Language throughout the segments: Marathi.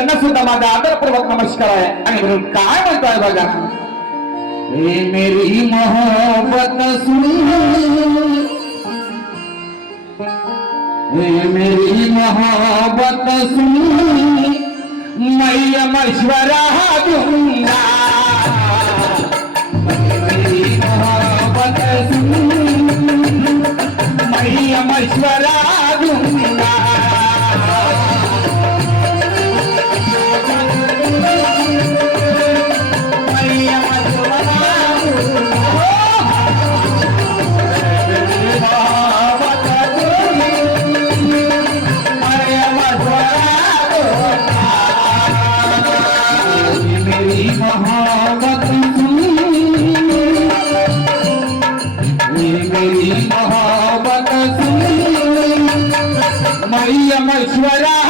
त्यांना सुद्धा माझा आदरपूर्वक नमस्कार आहे. आणि म्हणून काय म्हणतोय बघा. मेरी मोहब्बत मेरी मोहब्बत सुनी. मैं मशवरा दूंगा Maria mais Suará.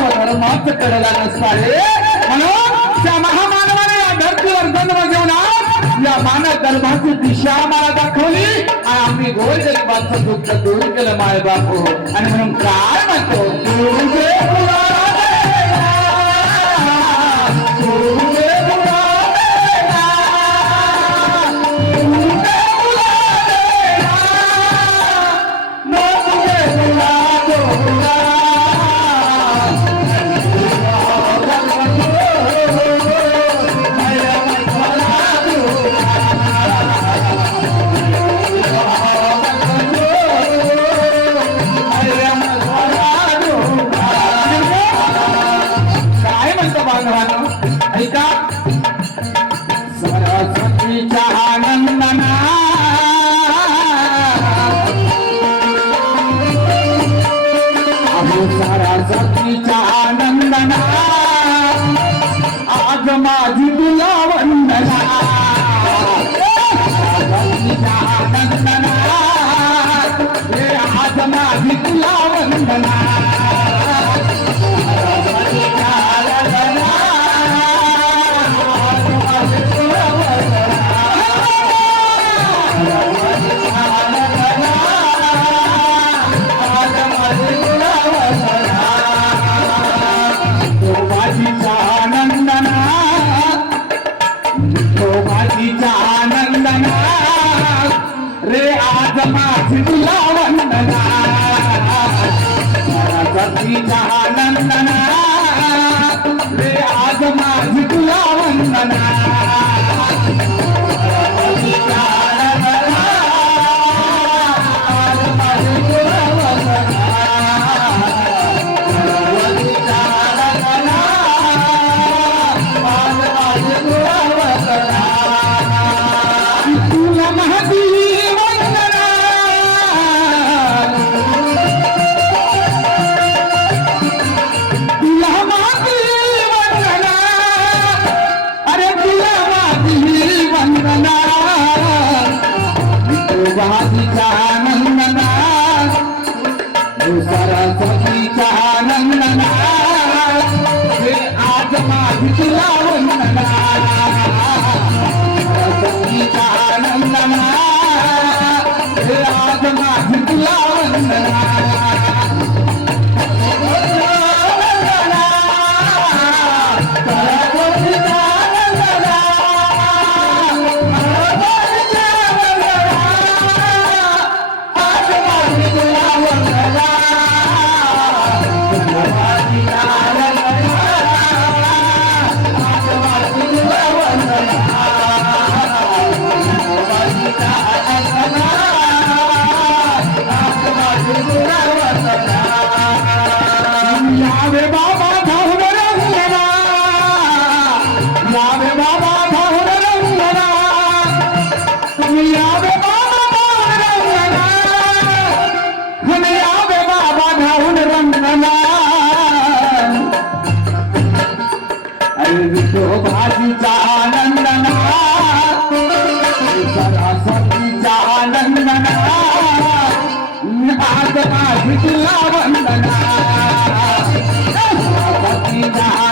म्हणून मात्र करायलाच पाहिजे म्हणून त्या महामानवाने या धर्तीवर जन्म घेऊन या मानव धर्माची दिशा मला दाखवली. आणि आम्ही गोरगरिबांचं दुःख दूर केलं माय बापू आणि म्हणून काय म्हणतो? বিদাত सुभाषिता नंदना Bhagwan Bhagwan Bhagwan Bhagwan Bhagwan Bhagwan Bhagwan Bhagwan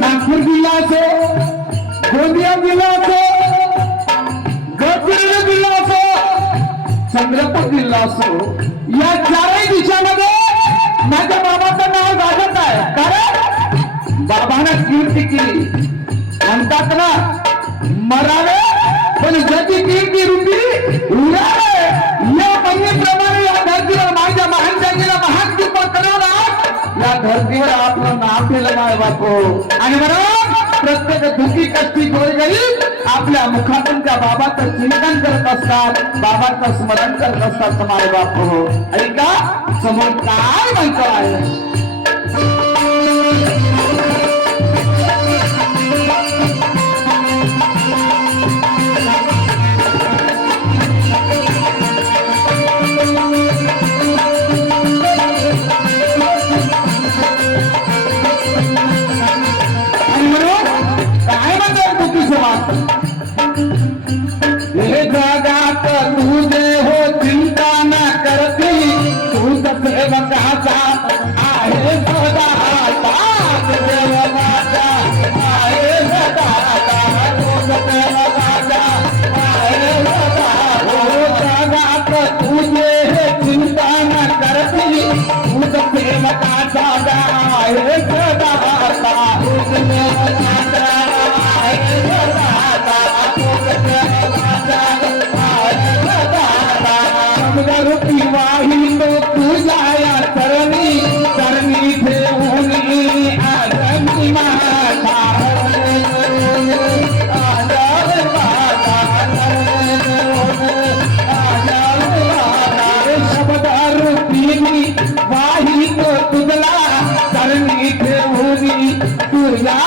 Nagpur जिल्हा असो गोंदिया जिल्हा असो गडचिरोली जिल्हा असो चंद्रपूर जिल्हा असो या चारही दिशामध्ये माझ्या बाबाचं नाव गाजत आहे. कारण बाबानं कीर्ती केली. म्हणतात ना मरावे पण ज्याची कीर्ती आपलं नाव बापो. आणि बरोबर प्रत्येक दुखी कष्टी गोरगरीब आपल्या मुखातून त्या बाबाचं चिंतन करत असतात. बाबाचं स्मरण करत असतात माय बापो. ऐका समोर काय म्हणतो आहे वाहित तुझला चरणी ठेवून तुझा